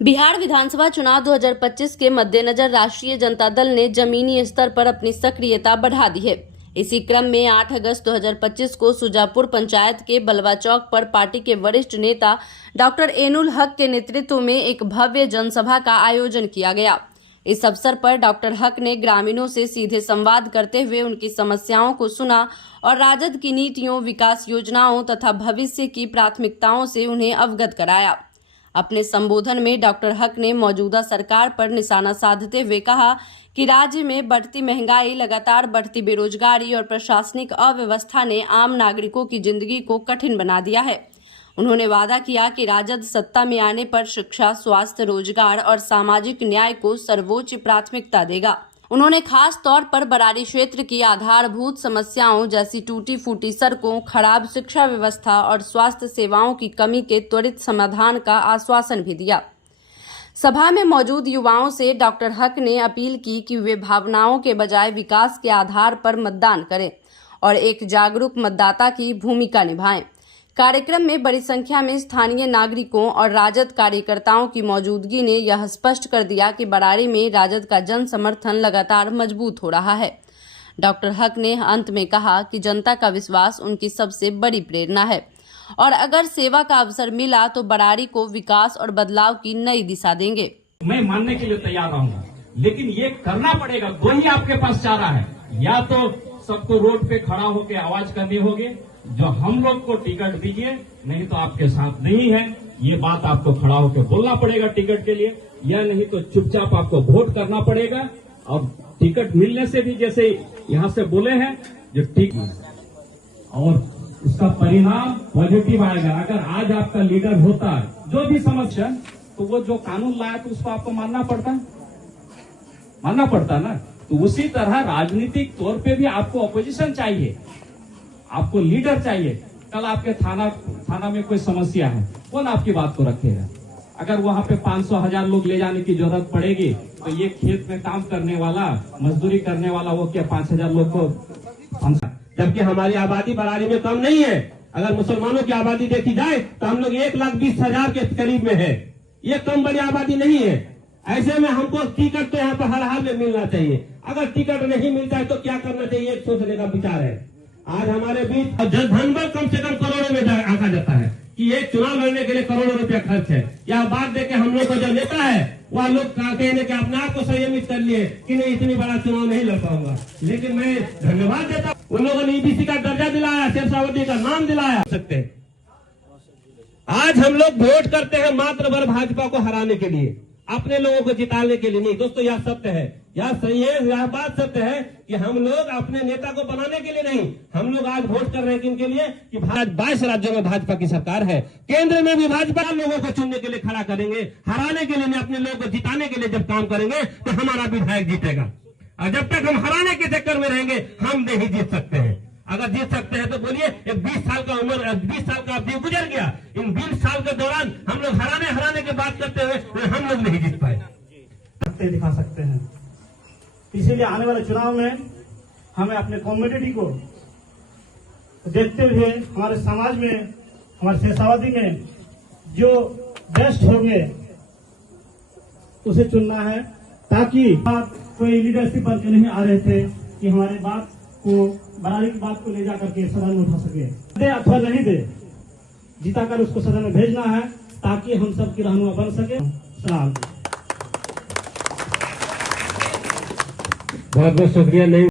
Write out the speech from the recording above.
बिहार विधानसभा चुनाव 2025 के मद्देनजर राष्ट्रीय जनता दल ने जमीनी स्तर पर अपनी सक्रियता बढ़ा दी है। इसी क्रम में 8 अगस्त 2025 को सुजापुर पंचायत के बलवा चौक पर पार्टी के वरिष्ठ नेता डॉक्टर एनुल हक के नेतृत्व में एक भव्य जनसभा का आयोजन किया गया। इस अवसर पर डॉक्टर हक ने ग्रामीणों से सीधे संवाद करते हुए उनकी समस्याओं को सुना और राजद की नीतियों, विकास योजनाओं तथा भविष्य की प्राथमिकताओं से उन्हें अवगत कराया। अपने संबोधन में डॉक्टर हक ने मौजूदा सरकार पर निशाना साधते हुए कहा कि राज्य में बढ़ती महंगाई, लगातार बढ़ती बेरोजगारी और प्रशासनिक अव्यवस्था ने आम नागरिकों की जिंदगी को कठिन बना दिया है। उन्होंने वादा किया कि राजद सत्ता में आने पर शिक्षा, स्वास्थ्य, रोजगार और सामाजिक न्याय को सर्वोच्च प्राथमिकता देगा। उन्होंने खास तौर पर बरारी क्षेत्र की आधारभूत समस्याओं जैसी टूटी फूटी सड़कों, खराब शिक्षा व्यवस्था और स्वास्थ्य सेवाओं की कमी के त्वरित समाधान का आश्वासन भी दिया। सभा में मौजूद युवाओं से डॉक्टर हक ने अपील की कि वे भावनाओं के बजाय विकास के आधार पर मतदान करें और एक जागरूक मतदाता की भूमिका निभाएं। कार्यक्रम में बड़ी संख्या में स्थानीय नागरिकों और राजद कार्यकर्ताओं की मौजूदगी ने यह स्पष्ट कर दिया कि बरारी में राजद का जन समर्थन लगातार मजबूत हो रहा है। डॉक्टर हक ने अंत में कहा कि जनता का विश्वास उनकी सबसे बड़ी प्रेरणा है और अगर सेवा का अवसर मिला तो बरारी को विकास और बदलाव की नई दिशा देंगे। मैं मानने के लिए तैयार रहूंगा, लेकिन ये करना पड़ेगा। दो ही आपके पास चारा है, या तो सबको रोड पे खड़ा होकर आवाज करनी होगी जो हम लोग को टिकट दीजिए, नहीं तो आपके साथ नहीं है। ये बात आपको खड़ा होकर बोलना पड़ेगा टिकट के लिए, या नहीं तो चुपचाप आपको वोट करना पड़ेगा। और टिकट मिलने से भी जैसे यहाँ से बोले हैं जो ठीक और उसका परिणाम पॉजिटिव आएगा। अगर आज आपका लीडर होता है जो भी समस्या, तो वो जो कानून लाया तो उसको आपको मानना पड़ता ना। तो उसी तरह राजनीतिक तौर पे भी आपको अपोजिशन चाहिए, आपको लीडर चाहिए। कल आपके थाना में कोई समस्या है, कौन आपकी बात को रखेगा? अगर वहां पे 500,000 लोग ले जाने की जरूरत पड़ेगी तो ये खेत में काम करने वाला, मजदूरी करने वाला, वो क्या 5,000 लोग को? जबकि हमारी आबादी बरारी में कम नहीं है। अगर मुसलमानों की आबादी देखी जाए तो हम लोग 1,20,000 के करीब में है। ये कम बड़ी आबादी नहीं है। ऐसे में हमको टिकट तो यहाँ पर हर हाल में मिलना चाहिए। अगर टिकट नहीं मिलता है तो क्या करना चाहिए, सोचने का विचार है। आज हमारे बीच धनबल कम से कम करोड़ों में आंका जाता है कि एक चुनाव लड़ने के लिए करोड़ों रुपया खर्च है। यह बात देके हम लोग को जो नेता है वह लोग कहने के अपने आप को संयमित कर लिए कि नहीं, इतनी बड़ा चुनाव नहीं लड़ पाऊंगा। लेकिन मैं धन्यवाद देता हूं, उन लोगों ने ईबीसी का दर्जा दिलाया, शेरशावती का नाम दिलाया। सकते आज हम लोग वोट करते हैं मात्र भर भाजपा को हराने के लिए, अपने लोगों को जिताने के लिए नहीं। दोस्तों यह सत्य है, यह सही है, यह बात सत्य है कि हम लोग अपने नेता को बनाने के लिए नहीं, हम लोग आज वोट कर रहे हैं किनके लिए कि 22 राज्यों में भाजपा की सरकार है, केंद्र में भी भाजपा लोगों को चुनने के लिए खड़ा करेंगे, हराने के लिए नहीं, अपने लोगों को जिताने के लिए जब काम करेंगे तो हमारा विधायक जीतेगा। और जब तक हम हराने के चक्कर में रहेंगे हम नहीं जीत सकते हैं। अगर जीत सकते हैं तो बोलिए, 20 साल का उम्र, 20 साल का अवधि गुजर गया, इन 20 साल के दौरान हम लोग हराने की बात करते हुए हम लोग नहीं जीत पाए। दिखा सकते हैं। इसीलिए आने वाले चुनाव में हमें अपने कम्युनिटी को देखते हुए हमारे समाज में, हमारे शेषावती में जो बेस्ट होंगे उसे चुनना है, ताकि कोई लीडरशिप बन के नहीं आ रहे थे कि हमारे बात को, बरारी की बात को ले जाकर के सदन में उठा सके। दे अथवा नहीं दे, जीताकर उसको सदन में भेजना है ताकि हम सबकी रहनुमा बन सके। सलाम। बहुत बहुत शुक्रिया। नहीं